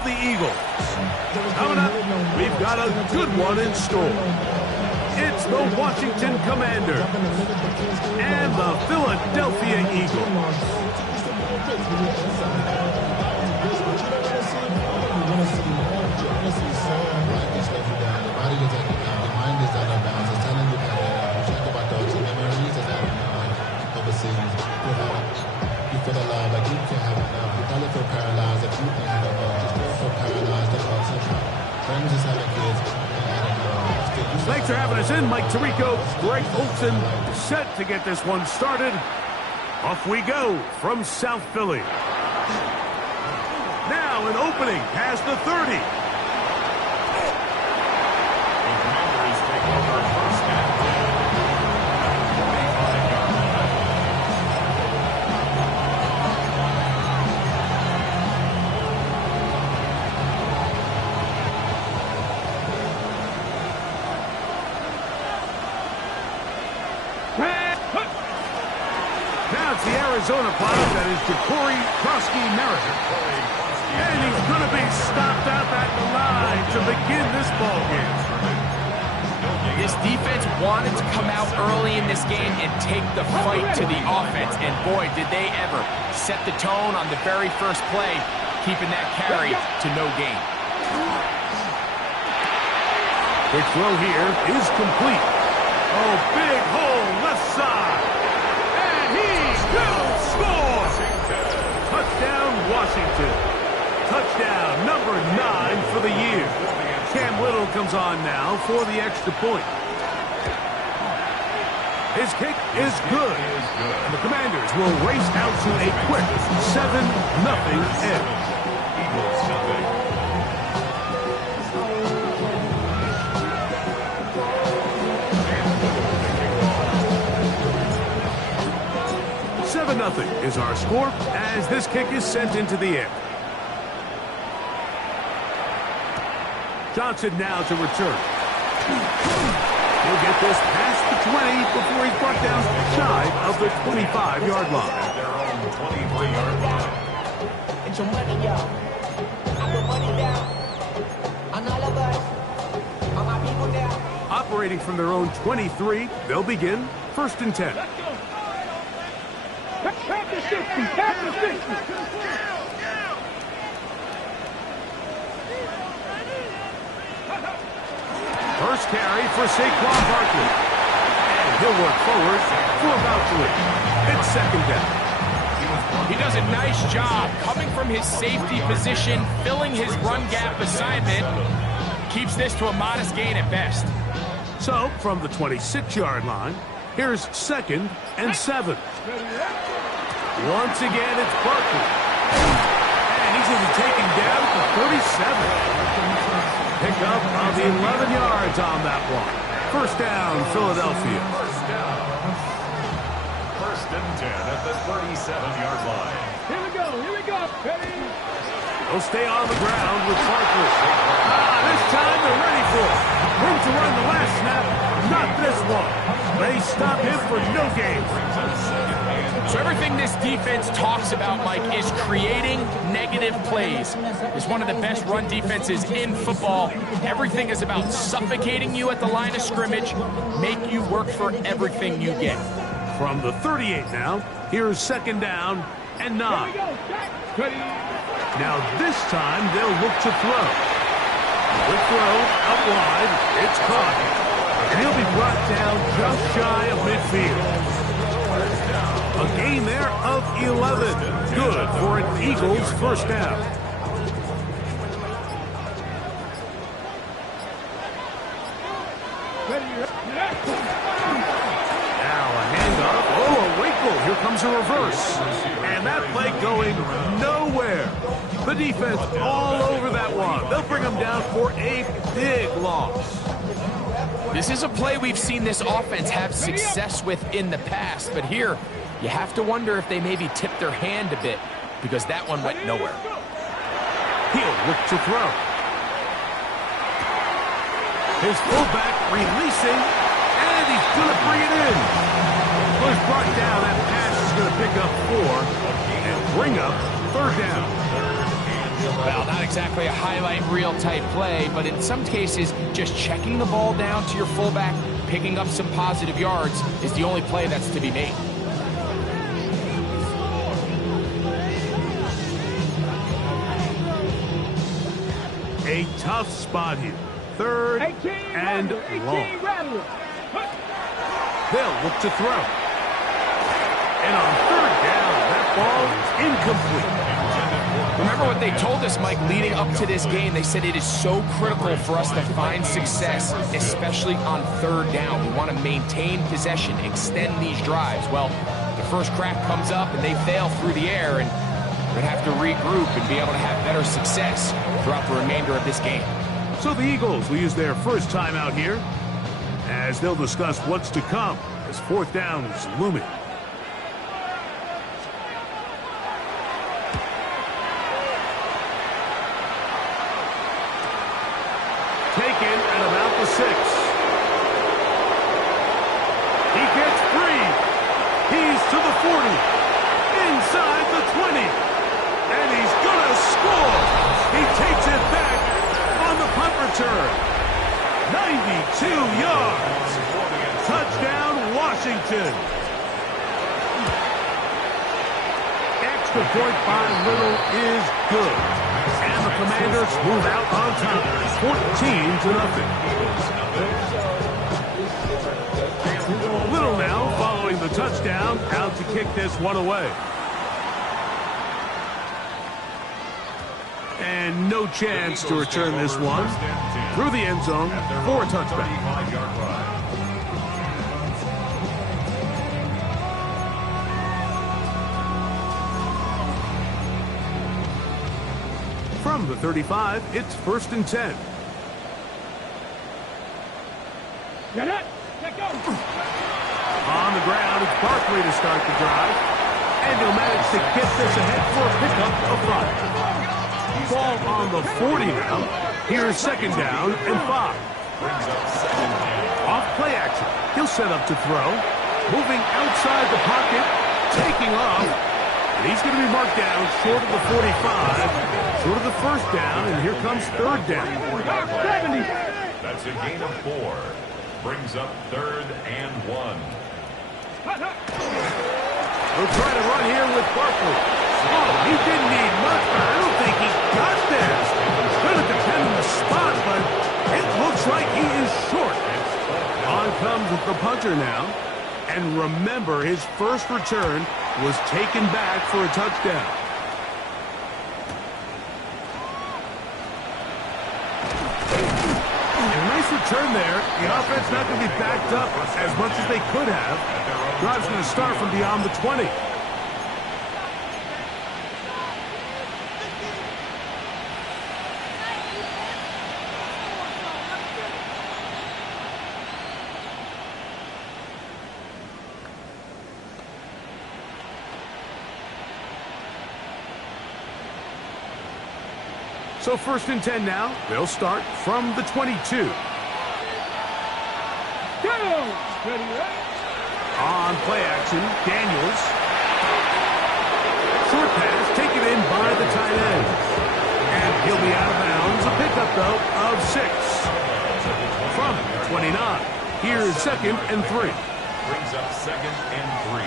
of the Eagles. Coming up, we've got a good one in store. It's the Washington Commanders and the Philadelphia Eagles. Thanks for having us in, Mike Tirico. Greg Olson set to get this one started. Off we go from South Philly. Now an opening past the 30. Arizona pilot, that is Jacory Krosky-Merritt. And he's going to be stopped up at the line to begin this ball game. This defense wanted to come out early in this game and take the fight to the offense. And boy, did they ever set the tone on the very first play, keeping that carry to no gain. Quick throw here is complete. Oh, big hole left side. And he will score. Touchdown, Washington. Touchdown number 9 for the year. Cam Little comes on now for the extra point. His kick is good. And the Commanders will race out to a quick 7-0 edge. Eagles 7-0 is our score as this kick is sent into the air. Johnson now to return. He'll get this past the 20 before he's brought down shy of the 25-yard line. At their own 25-yard line. Get your money down. I put money down. On all of us. On my people down. Operating from their own 23, they'll begin 1st and 10. Tap the 60, tap the 60. First carry for Saquon Barkley. And he'll work forward for about 3. It's 2nd down. He does a nice job coming from his safety position, filling his run gap assignment. Keeps this to a modest gain at best. So, from the 26-yard line, here's 2nd and 7. Once again, it's Barkley. And he's going to be taken down to 37. Pick up of the 11 yards on that one. 1st down, Philadelphia. 1st and 10 at the 37-yard line. Here we go, here we go. Ready? They'll stay on the ground with Barkley. This time they're ready for it. Room to run the last snap. Not this one. They stop him for no gain. So everything this defense talks about, Mike, is creating negative plays. It's one of the best run defenses in football. Everything is about suffocating you at the line of scrimmage, make you work for everything you get. From the 38 now, here's 2nd down and 9. Now this time they'll look to throw. Quick throw out wide. It's caught. And he'll be brought down just shy of midfield. A gain there of 11. Good for an Eagles 1st down. Now a handoff. Oh, a wrinkle. Here comes a reverse. And that play going nowhere. The defense all over that one. They'll bring them down for a big loss. This is a play we've seen this offense have success with in the past, but here you have to wonder if they maybe tipped their hand a bit because that one went nowhere. He'll look to throw. His fullback releasing, and he's going to bring it in. Well, he's brought down. That pass is going to pick up 4 and bring up 3rd down. Well, not exactly a highlight reel type play, but in some cases, just checking the ball down to your fullback, picking up some positive yards is the only play that's to be made. A tough spot here. Third and long. They'll look to throw. And on third down, that ball is incomplete. Remember what they told us, Mike, leading up to this game. They said it is so critical for us to find success, especially on third down. We want to maintain possession, extend these drives. Well, the first crack comes up and they fail through the air, and we're going to have to regroup and be able to have better success throughout the remainder of this game. So the Eagles will use their first time out here as they'll discuss what's to come as fourth down is looming. Taken at about the 6. He gets free. He's to the 40. Inside the 20. And he's going to score. He takes it back on the punt return. 92 yards. Touchdown, Washington. Extra point by Little is good. And the Commanders move out on top, 14-0. Little now following the touchdown, out to kick this one away. And no chance to return this one through the end zone for a touchback. From the 35, it's 1st and 10. Get it. Let go. On the ground, it's Barkley to start the drive. And he'll manage to get this ahead for a pickup of 5. Ball on the 40 now. Here's 2nd down and 5. Off play action. He'll set up to throw. Moving outside the pocket. Taking off. And he's going to be marked down short of the 45. Short of the 1st down. And here comes 3rd down. 70. That's a gain of 4. Brings up 3rd and 1. We'll try to run here with Barkley. Oh, he didn't need much, but I don't think he got there. Going to depend on the spot, but it looks like he is short. On comes the punter now. And remember, his first return was taken back for a touchdown. And a nice return there. The offense not going to be backed up as much as they could have. Drive's going to start from beyond the 20. So 1st and 10 now. They'll start from the 22. Go. Ready, right? On play action, Daniels. Short pass taken in by the tight end. And he'll be out of bounds. A pickup, though, of 6. From 29. Here's 2nd and 3. Brings up 2nd and 3.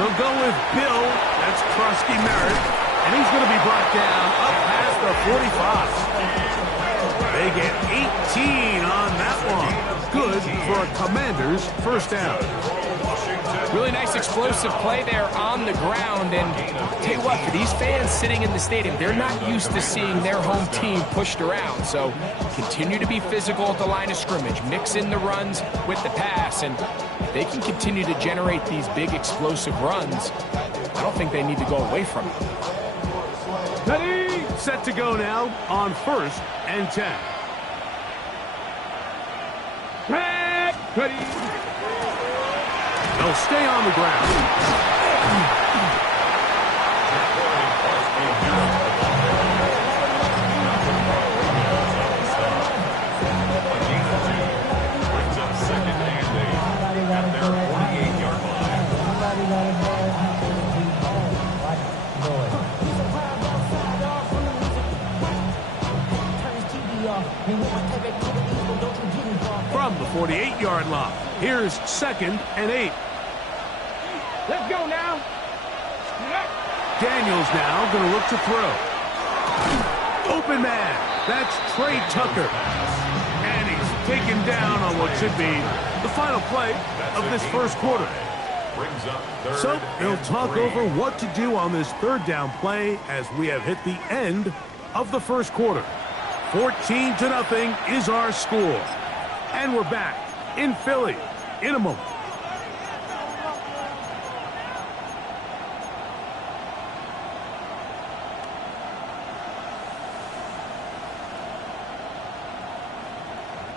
They'll go with Bill. That's Krusty Merritt. And he's going to be brought down up past the 45. They get 18 on that one. Good for a Commander's 1st down. Really nice explosive play there on the ground. And I'll tell you what, for these fans sitting in the stadium, they're not used to seeing their home team pushed around. So continue to be physical at the line of scrimmage. Mix in the runs with the pass. And if they can continue to generate these big explosive runs, I don't think they need to go away from it. Ready, set to go now on 1st and 10. Ready. They'll stay on the ground. Brings up 2nd and 8 at their 48-yard line. From the 48-yard line, here's 2nd and 8. Let's go now. Daniels now going to look to throw. Open man. That's Trey Tucker. And he's taken down on what should be the final play of this first quarter. So they'll talk over what to do on this 3rd down play as we have hit the end of the first quarter. 14-0 is our score. And we're back in Philly in a moment.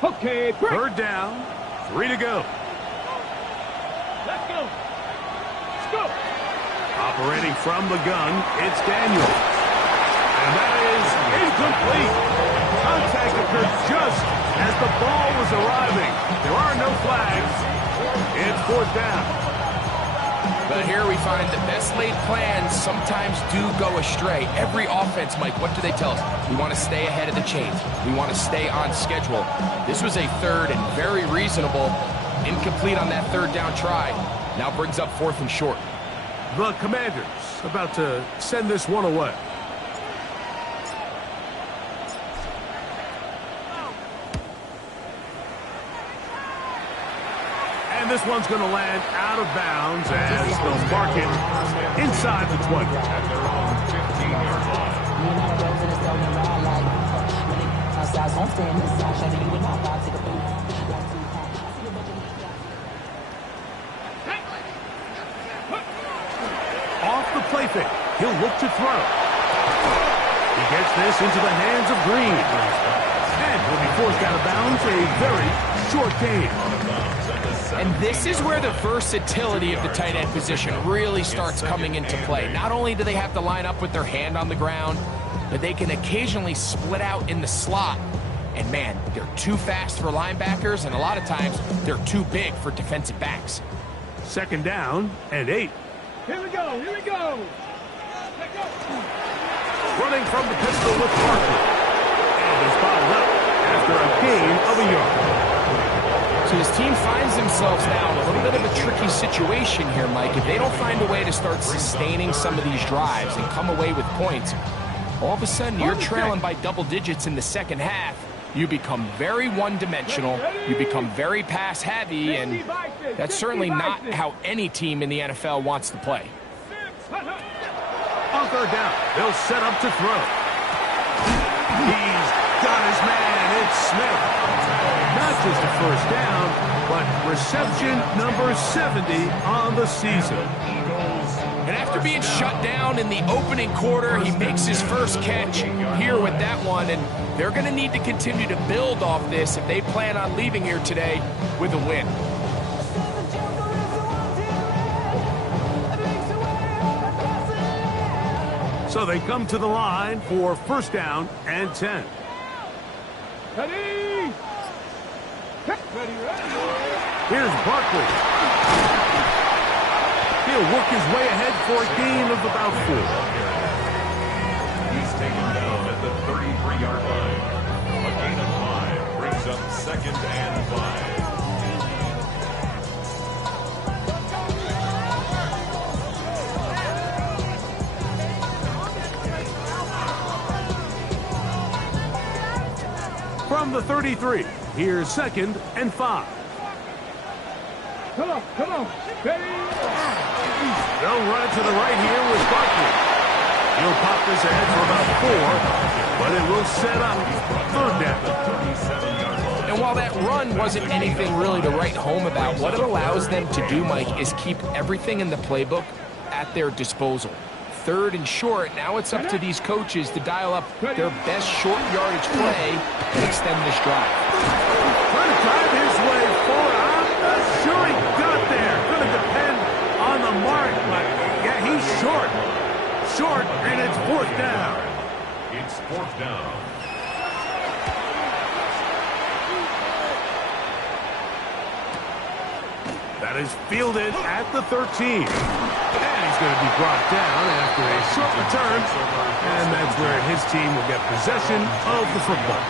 Okay, break. 3rd down, 3 to go. Let's go. Let's go. Operating from the gun, it's Daniels. And that is incomplete. Contact occurred just as the ball was arriving. There are no flags. It's 4th down. But here we find the best laid plans sometimes do go astray. Every offense, Mike, what do they tell us? We want to stay ahead of the chains. We want to stay on schedule. This was a 3rd and very reasonable. Incomplete on that 3rd down try. Now brings up 4th and short. The Commanders about to send this one away. And this one's going to land out of bounds as they'll mark it inside the 20. At their own 15-yard line. Off the play fake, he'll look to throw. He gets this into the hands of Green. And he'll be forced out of bounds, a very short gain. And this is where the versatility of the tight end position really starts coming into play. Not only do they have to line up with their hand on the ground, but they can occasionally split out in the slot. And man, they're too fast for linebackers, and a lot of times they're too big for defensive backs. 2nd down and 8. Here we go. Here we go. Let's go. Running from the pistol with Parker. And he's fouled up after a gain of a yard. So his team finds themselves now in a little bit of a tricky situation here, Mike. If they don't find a way to start sustaining some of these drives and come away with points, all of a sudden you're trailing by double digits in the 2nd half. You become very one-dimensional, you become very pass-heavy, and that's certainly not how any team in the NFL wants to play. On 3rd down, they'll set up to throw. He's got his man, it's Smith. Not just a 1st down, but reception number 70 on the season. And after being shut down in the opening quarter, he makes his first catch here with that one, and they're going to need to continue to build off this if they plan on leaving here today with a win. So they come to the line for 1st down and 10. Ready. Here's Barkley. He'll work his way ahead for a gain of about 4. He's taken down at the 33-yard line. A gain of 5 brings up 2nd and 5. From the 33, here's 2nd and 5. Come on. Ready. They'll run it to the right here with Barkley. He'll pop this ahead for about 4, but it will set up 3rd down. And while that run wasn't anything really to write home about, what it allows them to do, Mike, is keep everything in the playbook at their disposal. 3rd and short, now it's up to these coaches to dial up their best short yardage play and extend this drive. Trying to drive his way forward. I'm not sure he got there. Going to depend on the mark, but yeah, he's short. Short, and it's 4th down. It's 4th down. That is fielded at the 13. And he's going to be brought down after a short return. And that's where his team will get possession of the football.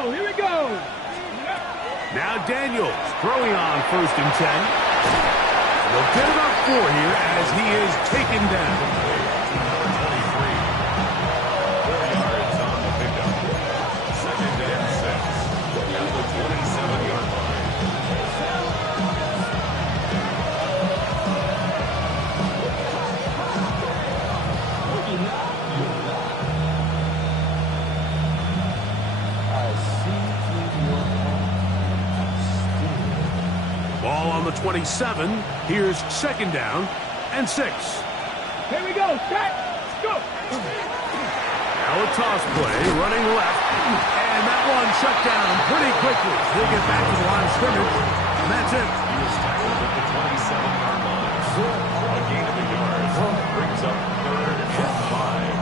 go. Here we go. Now Daniels throwing on 1st and 10. They'll get about 4 here as he is taken down. Number 23. 4 yards on the pickup. 2nd and 6. At the 27-yard line. Ball on the 27. Here's 2nd down and 6. Here we go. Set. Go. Now a toss play, running left. And that one shut down pretty quickly. He'll get back to the line of scrimmage. And that's it. He is tackled at the 27-yard line. A gain of a yard brings up 3rd and 5.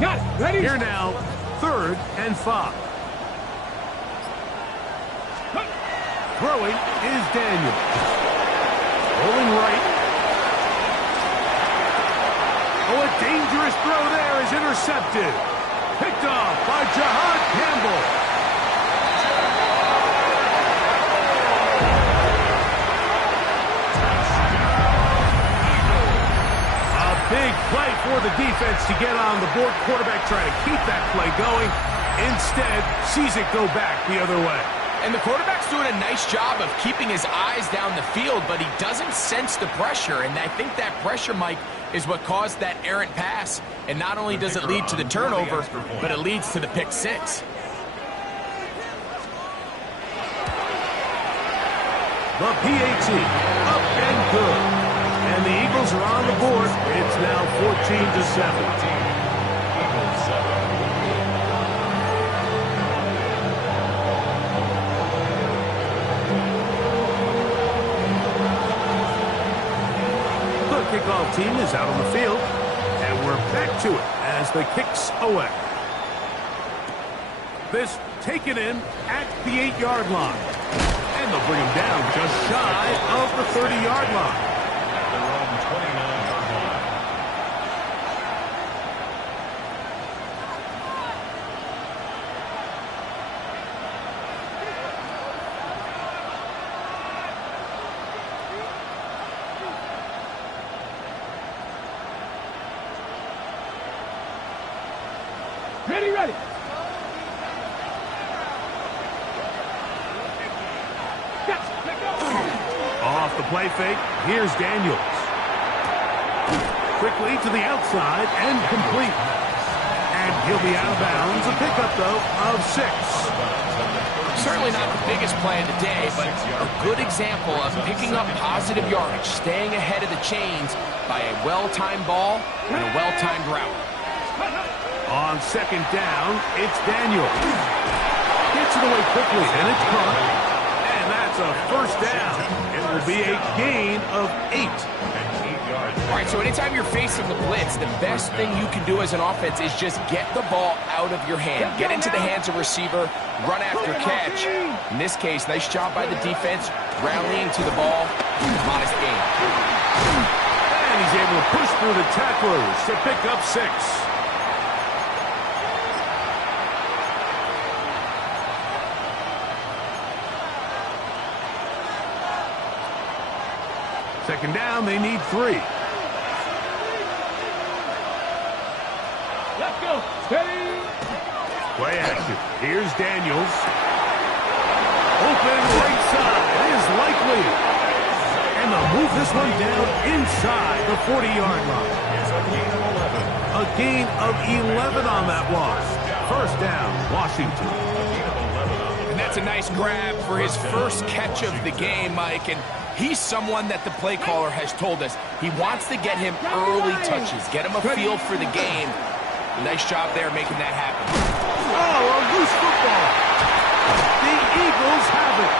Got it. Ready? Here now, 3rd and 5. Throwing is Daniels. Rolling right. Oh, a dangerous throw there is intercepted. Picked off by Jahad Campbell. Big play for the defense to get on the board. Quarterback trying to keep that play going. Instead, sees it go back the other way. And the quarterback's doing a nice job of keeping his eyes down the field, but he doesn't sense the pressure. And I think that pressure, Mike, is what caused that errant pass. And not only does it lead to the turnover, but it leads to the pick 6. The PAT, up and good. And the Eagles are on the board. It's now 14-7. Eagles 7. The kickoff team is out on the field. And we're back to it as the kick's away. This taken in at the 8-yard line. And they'll bring him down just shy of the 30-yard line. Their own 29-yard line. Ready, ready. Off the play fake, here's Daniels. Quickly to the outside and complete. And he'll be out of bounds. A pickup, though, of 6. Certainly not the biggest play of the day, but a good example of picking up positive yardage, staying ahead of the chains by a well-timed ball and a well-timed route. On 2nd down, it's Daniels. Gets it away quickly, and it's caught. And that's a 1st down. It will be a gain of 8. All right, so anytime you're facing the blitz, the best thing you can do as an offense is just get the ball out of your hand. Get into the hands of receiver, run after catch. In this case, nice job by the defense, rallying to the ball. Modest gain. And he's able to push through the tacklers to pick up 6. Second down, they need 3. Let's go. Steady. Play action. Here's Daniels. Open right side is likely. And they'll move this one down inside the 40-yard line. It's a gain of 11. A gain of 11 on that one. 1st down, Washington. And that's a nice grab for his first catch of the game, Mike. And he's someone that the play caller has told us he wants to get him early touches, get him a feel for the game. Nice job there making that happen. Oh, a loose football. The Eagles have it.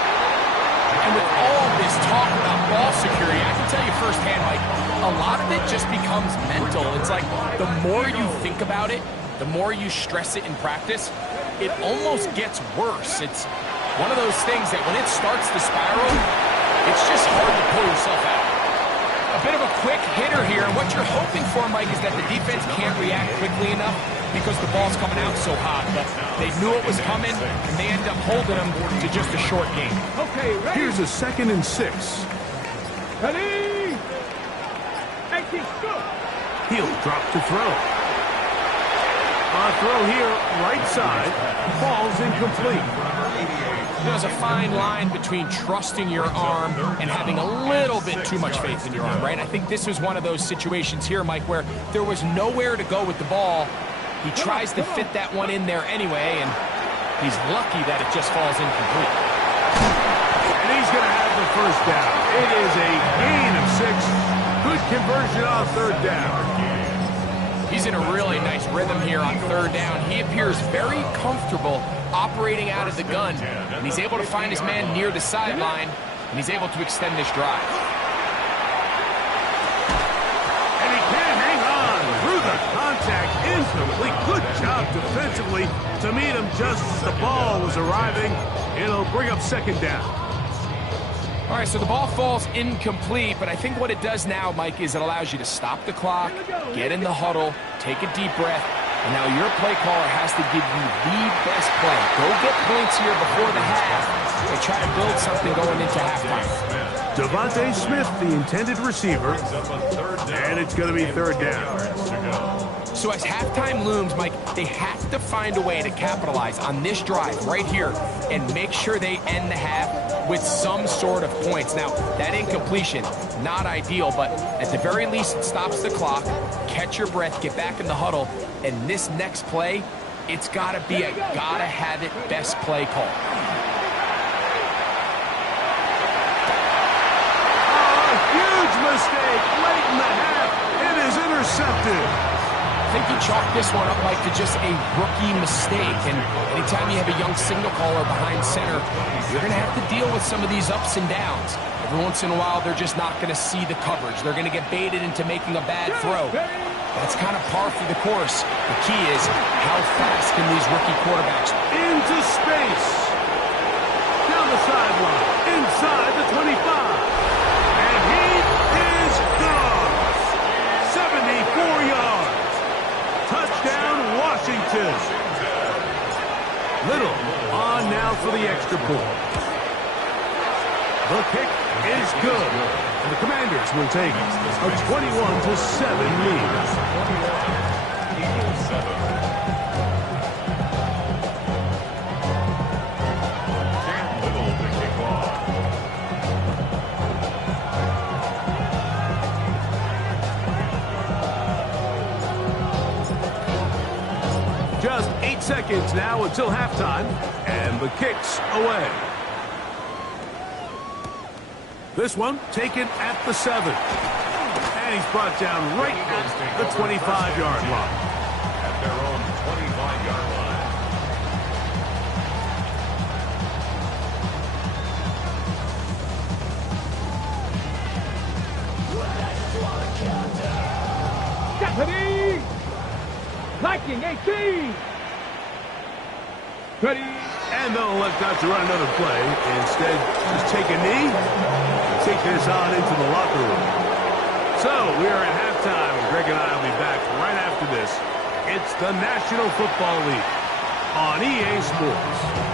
And with all this talk about ball security, I can tell you firsthand, Mike, a lot of it just becomes mental. It's like the more you think about it, the more you stress it in practice, it almost gets worse. It's one of those things that when it starts to spiral, it's just hard to pull yourself out. A bit of a quick hitter here, and what you're hoping for, Mike, is that the defense can't react quickly enough because the ball's coming out so hot. But they knew it was coming, and they end up holding them to just a short game. Okay, ready? Here's a 2nd and 6. Ready? 18, go. He'll drop to throw. Throw here, right side, falls incomplete. There's a fine line between trusting your arm and having a little bit too much faith in your arm, right? I think this was one of those situations here, Mike, where there was nowhere to go with the ball. He tries to fit that one in there anyway, and he's lucky that it just falls incomplete. And he's going to have the first down. It is a gain of 6. Good conversion on 3rd down. He's in a really nice rhythm here on 3rd down. He appears very comfortable operating out of the gun, and he's able to find his man near the sideline, and he's able to extend this drive. And he can hang on through the contact, incomplete. Good job defensively to meet him just as the ball was arriving. It'll bring up 2nd down. All right, so the ball falls incomplete, but I think what it does now, Mike, is it allows you to stop the clock, get in the huddle, take a deep breath, and now your play caller has to give you the best play. Go get points here before the half and try to build something going into halftime. Devontae Smith, the intended receiver, and it's going to be 3rd down. So as halftime looms, Mike, they have to find a way to capitalize on this drive right here and make sure they end the half with some sort of points. Now, that incompletion, not ideal, but at the very least, it stops the clock. Catch your breath, get back in the huddle, and this next play, it's got to be a gotta-have-it best play call. Huge mistake late in the half. It is intercepted. I think he chalked this one up, Mike, to just a rookie mistake. And anytime you have a young signal caller behind center, you're going to have to deal with some of these ups and downs. Every once in a while, they're just not going to see the coverage. They're going to get baited into making a bad throw. That's kind of par for the course. The key is how fast can these rookie quarterbacks into space. Down the sideline, inside the 25. And he is gone. 74 yards. Touchdown, Washington. Little on now for the extra point. The kick is good. And the Commanders will take a 21-7 lead. Just 8 seconds now until halftime, and the kick's away. This one taken at the 7. And he's brought down right at the 25-yard line. At their own 25-yard line. Ready? Liking 18. Ready? And they'll elect not to run another play. Instead, just take a knee, take this on into the locker room. So, we are at halftime, and Greg and I will be back right after this. It's the National Football League on EA Sports.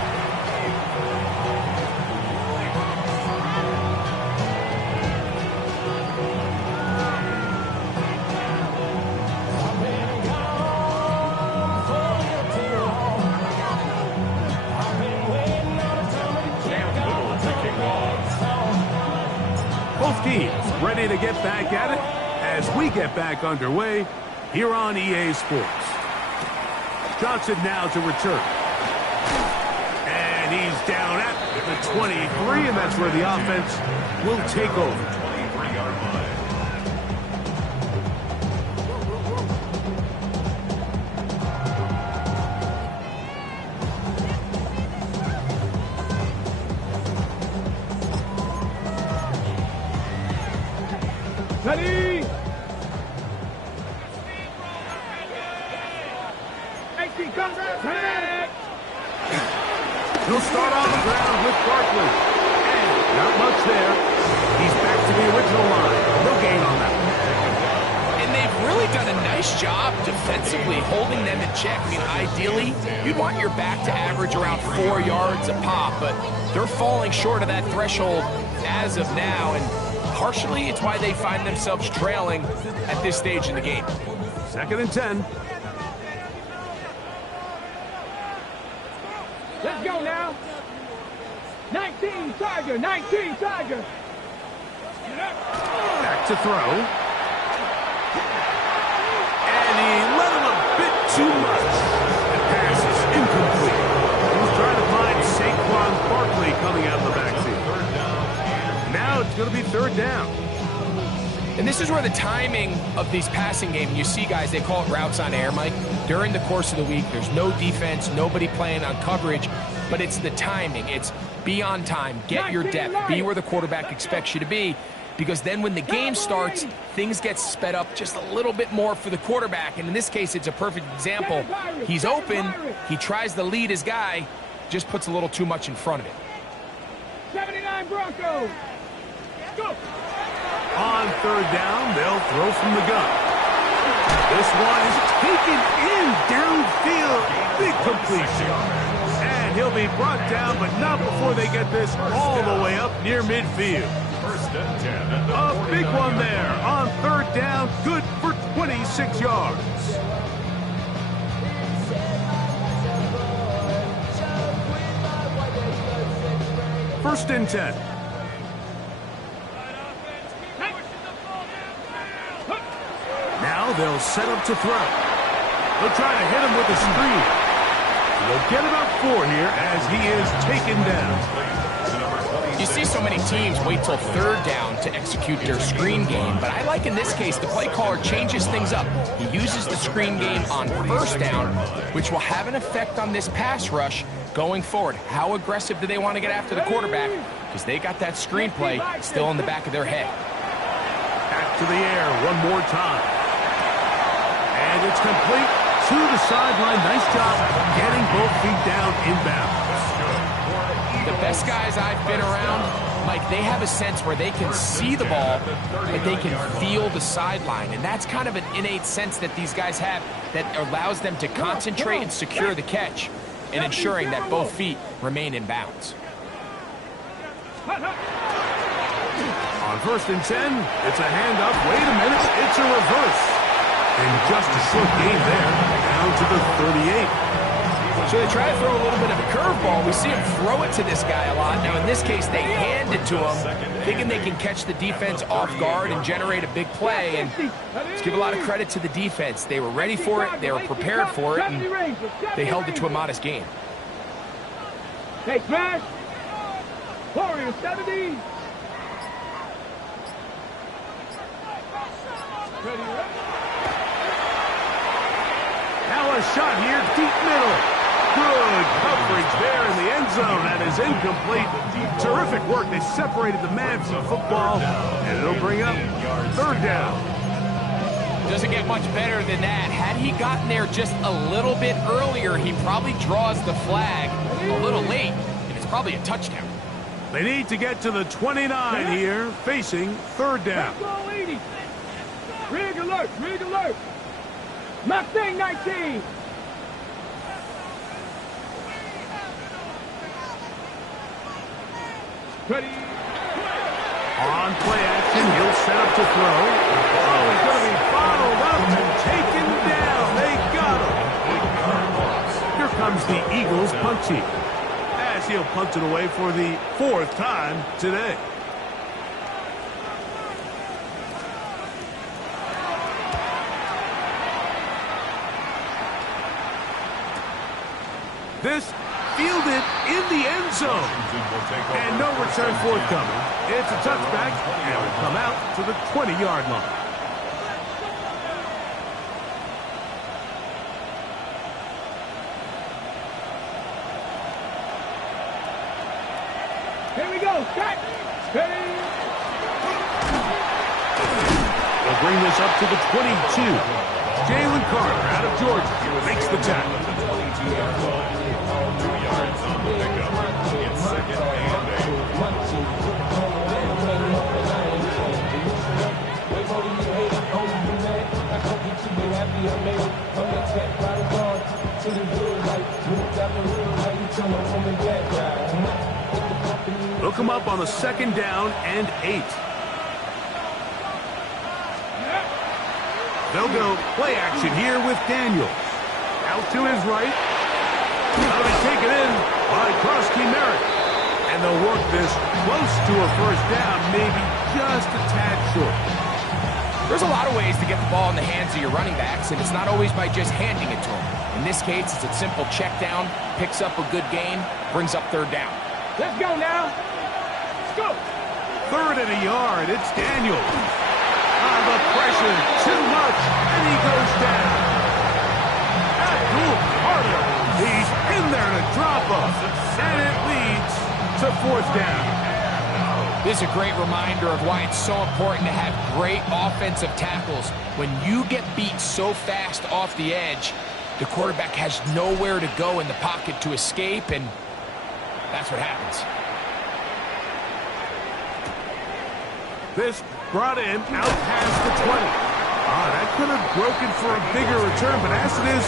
Both teams ready to get back at it as we get back underway here on EA Sports. Johnson now to return. And he's down at the 23, and that's where the offense will take over. 23-yard line. Ready? 18, come back. He'll start on the ground with Barkley. And not much there. He's back to the original line. No gain on that one. And they've really done a nice job defensively holding them in check. I mean, ideally, you'd want your back to average around 4 yards a pop, but they're falling short of that threshold as of now, and partially it's why they find themselves trailing at this stage in the game. 2nd and 10. Let's go now. 19 Tiger, 19 Tiger. Back to throw. And he let him a bit too much. The pass is incomplete. He was trying to find Saquon Barkley coming out of the backfield. Now it's going to be 3rd down. And this is where the timing of these passing game, you see guys, they call it routes on air, Mike. During the course of the week, there's no defense, nobody playing on coverage, but it's the timing. It's be on time, get your depth, be where the quarterback expects you to be, because then when the game starts, things get sped up just a little bit more for the quarterback. And in this case, it's a perfect example. He's open, he tries to lead his guy, just puts a little too much in front of it. 79 Broncos. Go. On 3rd down, they'll throw from the gun. This one is taken in downfield. Big completion. And he'll be brought down, but not before they get this all the way up near midfield. 1st and 10 at the A big one there on 3rd down. Good for 26 yards. First and 10. Now they'll set up to throw. They'll try to hit him with a screen. They'll get about 4 here as he is taken down. You see so many teams wait till 3rd down to execute their screen game, but I like in this case the play caller changes things up. He uses the screen game on 1st down, which will have an effect on this pass rush going forward. How aggressive do they want to get after the quarterback? Because they got that screen play still in the back of their head. Back to the air one more time. And it's complete to the sideline. Nice job getting both feet down inbound. The best guys I've been around, Mike, they have a sense where they can see the ball, but they can feel the sideline. And that's kind of an innate sense that these guys have that allows them to concentrate and secure the catch and ensuring that both feet remain in bounds. On 1st and 10, it's a handoff. Wait a minute, it's a reverse. And just a short gain there, down to the 38. So they try to throw a little bit of a curveball. We see him throw it to this guy a lot. Now, in this case, they hand it to him, thinking they can catch the defense off guard and generate a big play. And let's give a lot of credit to the defense. They were ready for it, they were prepared for it, and they held it to a modest gain. Hey, smash. Warrior 70. Now a shot here, deep middle. Good coverage there in the end zone. That is incomplete. Terrific work. They separated the man from the football, and it'll bring up 3rd down. Doesn't get much better than that. Had he gotten there just a little bit earlier, he probably draws the flag a little late, and it's probably a touchdown. They need to get to the 29 here, facing 3rd down. Rig alert, rig alert. Mustang 19. Ready. On play action, he'll set up to throw. Oh, he's going to be followed up and taken down. They got him. Here comes the Eagles punt team, as he'll punt it away for the 4th time today. This fielded in the end zone. And no return forthcoming. It's a touchback, and will come out to the 20-yard line. Here we go. Set. Ready. They'll bring this up to the 22. Jalen Carter out of Georgia makes the tackle. 2 yards on the pickup. They'll come up on a 2nd down and 8. They'll go play action here with Daniels. Out to his right. That'll be taken in by Krusty Merritt. And they'll work this close to a 1st down, maybe just a tad short. There's a lot of ways to get the ball in the hands of your running backs, and it's not always by just handing it to them. In this case, it's a simple check down, picks up a good gain, brings up 3rd down. Let's go now. Let's go. 3rd and a yard. It's Daniels. The pressure, too much, and he goes down. Abdul Carter, he's in there to drop him, and it leads to 4th down. This is a great reminder of why it's so important to have great offensive tackles. When you get beat so fast off the edge, the quarterback has nowhere to go in the pocket to escape, and that's what happens. This brought in out past the 20. That could have broken for a bigger return, but as it is,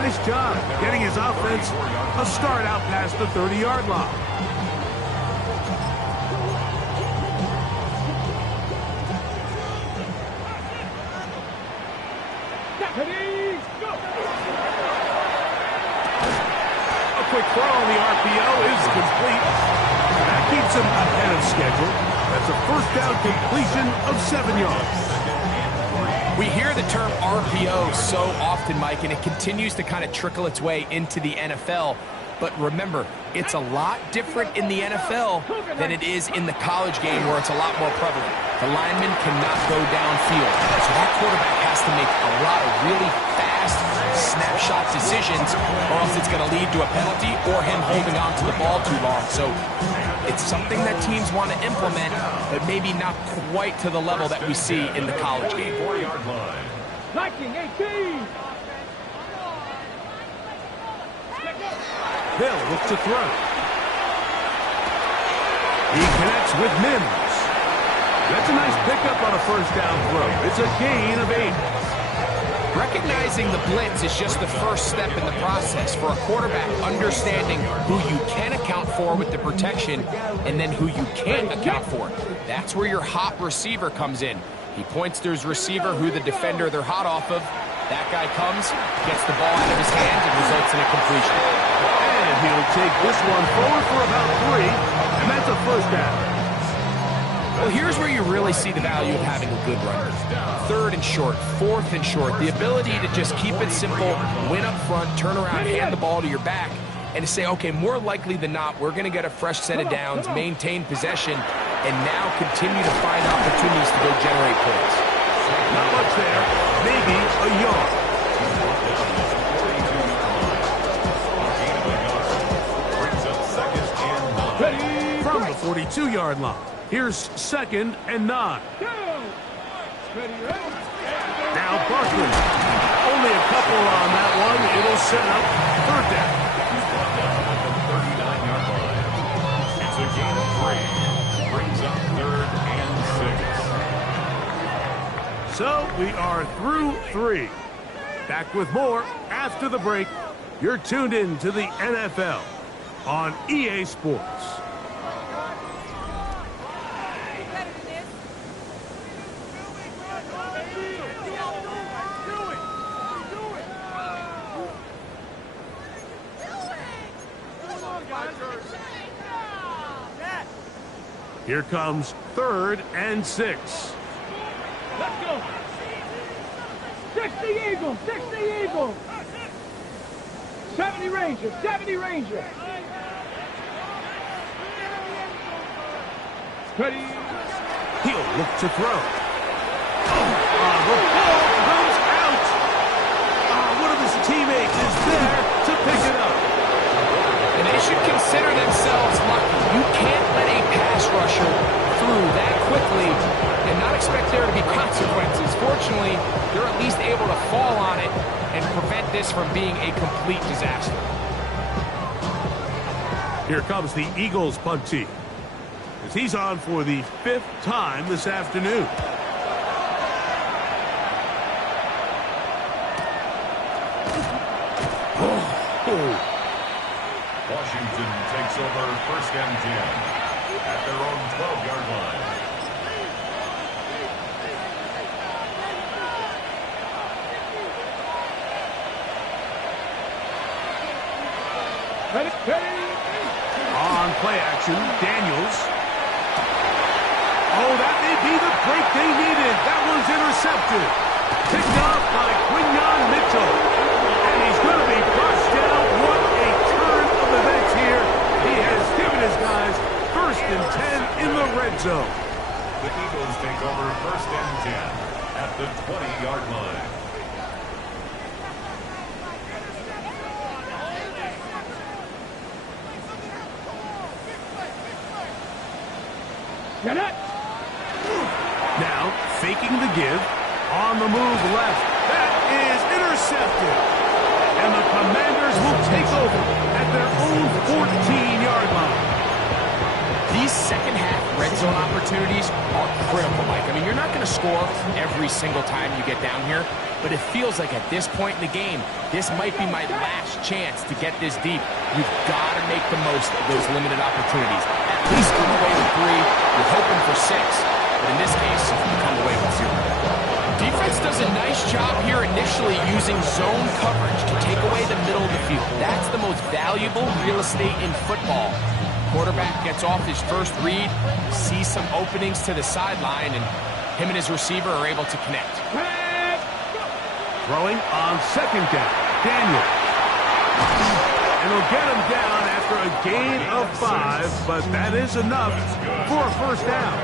nice job getting his offense a start out past the 30-yard line. Ready, go. A quick throw on the RPO is complete. That keeps him ahead of schedule. That's a 1st down completion of 7 yards. We hear the term RPO so often, Mike, and it continues to kind of trickle its way into the NFL. But remember, it's a lot different in the NFL than it is in the college game where it's a lot more prevalent. The lineman cannot go downfield. So that quarterback has to make a lot of really fast snapshot decisions, or else it's going to lead to a penalty or him holding on to the ball too long. So it's something that teams want to implement, but maybe not quite to the level that we see in the college game. 4-yard line. Liking 18. Hill looks to throw. He connects with Mims. That's a nice pickup on a 1st down throw. It's a gain of 8. Recognizing the blitz is just the first step in the process for a quarterback understanding who you can account for with the protection and then who you can't account for. That's where your hot receiver comes in. He points to his receiver who the defender they're hot off of. That guy comes, gets the ball out of his hands, and results in a completion. And he'll take this one forward for about 3, and that's a 1st down. Well, here's where you really see the value of having a good runner. 3rd and short, 4th and short. The ability to just keep it simple, win up front, turn around, hand the ball to your back, and to say, okay, more likely than not, we're going to get a fresh set of downs, maintain possession, and now continue to find opportunities to go generate points. Not much there. Maybe a yard. From the 42-yard line, here's 2nd and 9. Now Barkley. Only a couple on that one. It'll set up 3rd down. It's a gain of 3. Brings up 3rd and 6. So we are through 3. Back with more after the break. You're tuned in to the NFL on EA Sports. Here comes 3rd and 6. Let's go. 60 Eagles, 60 Eagles. 70 Rangers, 70 Rangers. Ready. He'll look to throw. The ball comes out. One of his teammates is there to pick it up. And they should consider themselves lucky. You can't let a pass rusher through that quickly and not expect there to be consequences. Fortunately, they're at least able to fall on it and prevent this from being a complete disaster. Here comes the Eagles punt team. as he's on for the 5th time this afternoon. Washington takes over 1st and 10 at their own 12-yard line. On play action, Daniels. Oh, that may be the break they needed. That was intercepted. Picked off by Quinyon Mitchell. And he's going to be brought down. What a turn of events here. He has given his guys 1st and 10 in the red zone. The Eagles take over 1st and 10 at the 20-yard line. Get it! Now, faking the give. On the move left. That is intercepted. And the Commanders will take over at their own 14-yard line. These second-half red zone opportunities are critical, Mike. I mean, you're not going to score every single time you get down here, but it feels like at this point in the game, this might be my last chance to get this deep. You've got to make the most of those limited opportunities. At least come away with 3. You're hoping for 6. But in this case, you come away with 0. Defense does a nice job here initially using zone coverage to take away the middle of the field. That's the most valuable real estate in football. Quarterback gets off his first read, sees some openings to the sideline, and him and his receiver are able to connect. Throwing on 2nd down. Daniel. And he'll get him down after a gain of 5, but that is enough for a 1st down.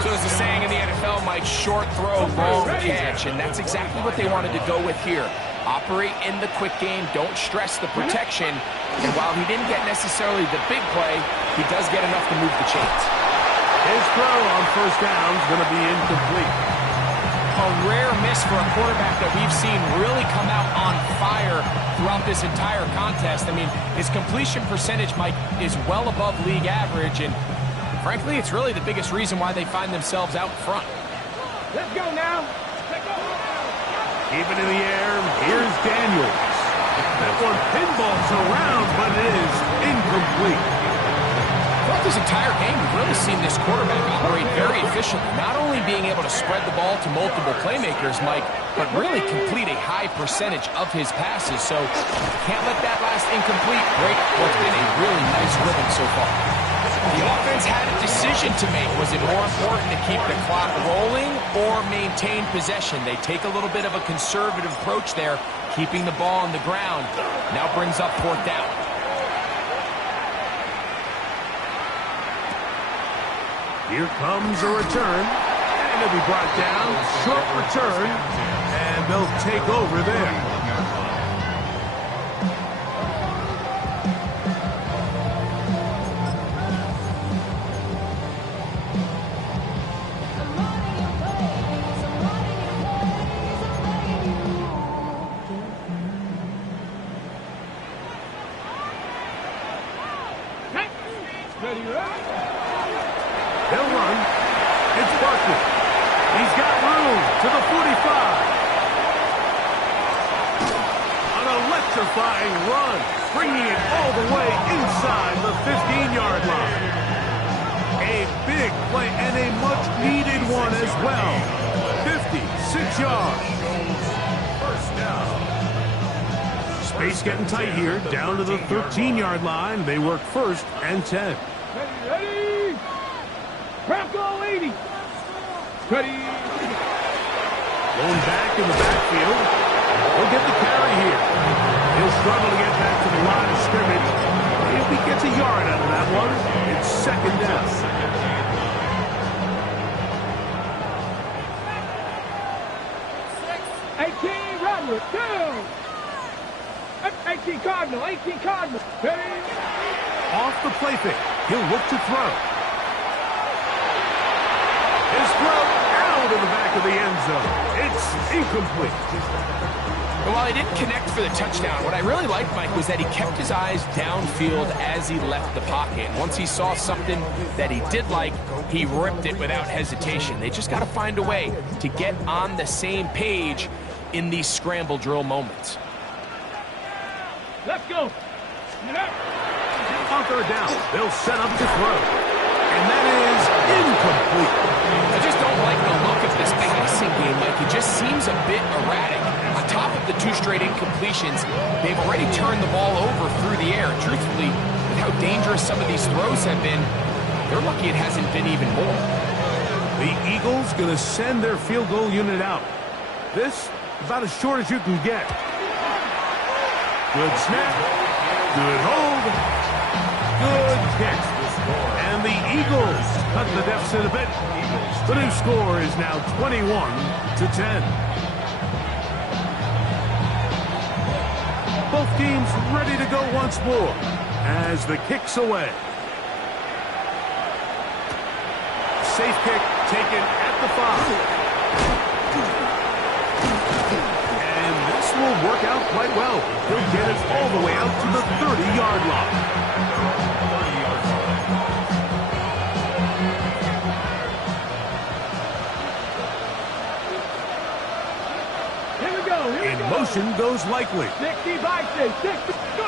So as the saying in the NFL, Mike, short throw, long catch, and that's exactly what they wanted to go with here. Operate in the quick game, don't stress the protection, and while he didn't get necessarily the big play, he does get enough to move the chains. His throw on 1st down is going to be incomplete. A rare miss for a quarterback that we've seen really come out on fire throughout this entire contest. I mean, his completion percentage, Mike, is well above league average, and frankly, it's really the biggest reason why they find themselves out front. Let's go now. Keep it in the air. Here's Daniels. That one pinballs around, but it is incomplete. Throughout this entire game, we've really seen this quarterback operate very efficiently, not only being able to spread the ball to multiple playmakers, Mike, but really complete a high percentage of his passes. So can't let that last incomplete break what's been a really nice rhythm so far. The offense had a decision to make. Was it more important to keep the clock rolling or maintain possession? They take a little bit of a conservative approach there, keeping the ball on the ground. Now brings up 4th down. Here comes a return, and it'll be brought down. Short return, and they'll take over there. They'll run. It's Barkley. He's got room to the 45. An electrifying run, bringing it all the way inside the 15-yard line. A big play and a much-needed one as well. 56 yards. 1st down. Space getting tight here, down to the 13-yard line. They work 1st and 10. Ready? Bronco 80. Ready? Going back in the backfield. He'll get the carry here. He'll struggle to get back to the line of scrimmage. If he gets a yard out of that one, it's 2nd down. 18 Roderick, down. 18 Cardinal, 18 Cardinal. Ready? Off the play fake. He'll look to throw. His throw out to the back of the end zone. It's incomplete. And while he didn't connect for the touchdown, what I really liked, Mike, was that he kept his eyes downfield as he left the pocket. And once he saw something that he did like, he ripped it without hesitation. They just got to find a way to get on the same page in these scramble drill moments. Let's go. On third down, they'll set up to throw. And that is incomplete. I just don't like the look of this passing game, Mike. It just seems a bit erratic. On top of the 2 straight incompletions, they've already turned the ball over through the air. Truthfully, with how dangerous some of these throws have been, they're lucky it hasn't been even more. The Eagles going to send their field goal unit out. This, about as short as you can get. Good snap. Good hold. Good kick. And the Eagles cut the deficit a bit. The new score is now 21-10. Both teams ready to go once more as the kick's away. Safe kick taken at the 5. And this will work out quite well. He'll get it all the way out to the 30-yard line. In motion goes Likely. 60 by 6, 60, go!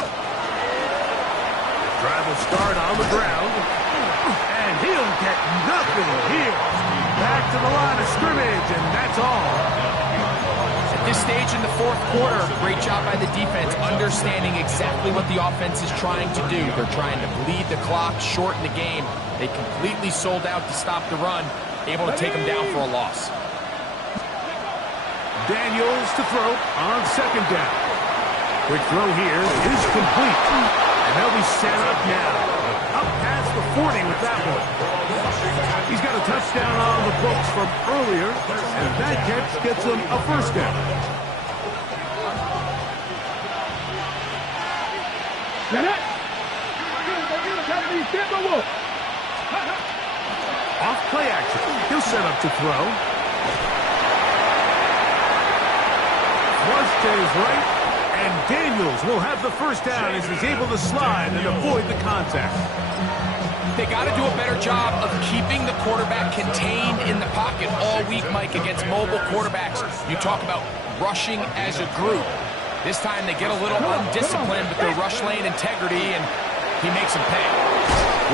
Drive will start on the ground. And he'll get nothing here. Back to the line of scrimmage, and that's all. At this stage in the 4th quarter, great job by the defense, understanding exactly what the offense is trying to do. They're trying to bleed the clock, shorten the game. They completely sold out to stop the run, able to take them down for a loss. Daniels to throw on second down. Quick throw here is complete. And they'll be set up now. Up past the 40 with that one. He's got a touchdown on the books from earlier, and that catch gets him a first down. Off play action. He'll set up to throw. Rush to his right, and Daniels will have the first down as he's able to slide and avoid the contact. They got to do a better job of keeping the quarterback contained in the pocket all week, Mike, against mobile quarterbacks. You talk about rushing as a group. This time they get a little undisciplined with their rush lane integrity, and he makes them pay.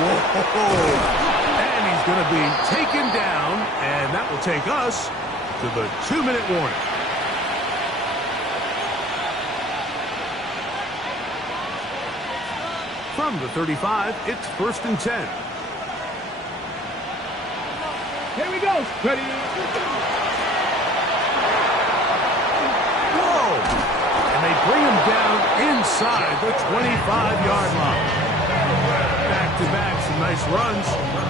Whoa. And he's going to be taken down, and that will take us to the 2-minute warning. From the 35, it's 1st and 10. Here we go. Ready? Whoa! And they bring him down inside the 25-yard line. Back-to-back, some nice runs.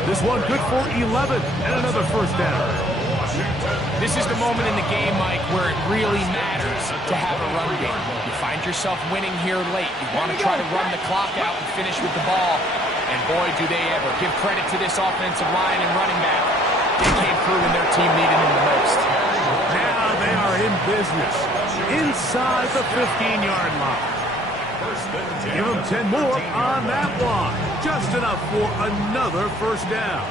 This one good for 11 and another first down. This is the moment in the game, Mike, where it really matters to have a run game. You find yourself winning here late. You want to try to run the clock out and finish with the ball. And boy, do they ever. Give credit to this offensive line and running back. They came through when their team needed them the most. Now they are in business. Inside the 15-yard line. Give them 10 more on that one. Just enough for another first down.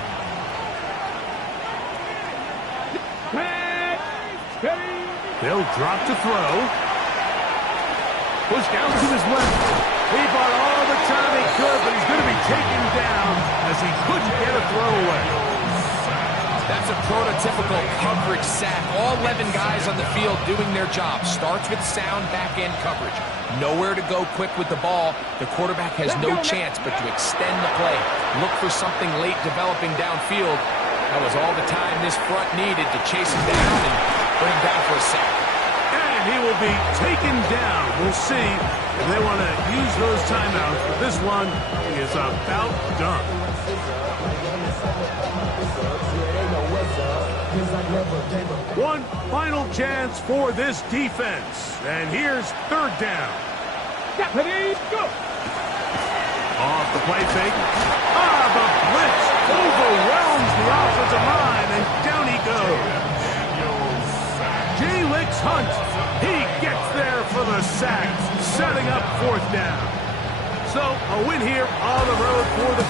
They'll drop to throw. Push down to his left. He bought all the time he could, but he's going to be taken down as he couldn't get a throw away. That's a prototypical coverage sack. All 11 guys on the field doing their job. Starts with sound back-end coverage. Nowhere to go quick with the ball. The quarterback has no chance but to extend the play. Look for something late developing downfield. That was all the time this front needed to chase him down and bring him down for a sack. And he will be taken down. We'll see if they want to use those timeouts, but this one is about done. One final chance for this defense. And here's third down. Ready, go! Off the play fake. The blitz overwhelms the offensive line, and down he goes. the sack, setting up fourth down. So a win here on the road for the Commanders.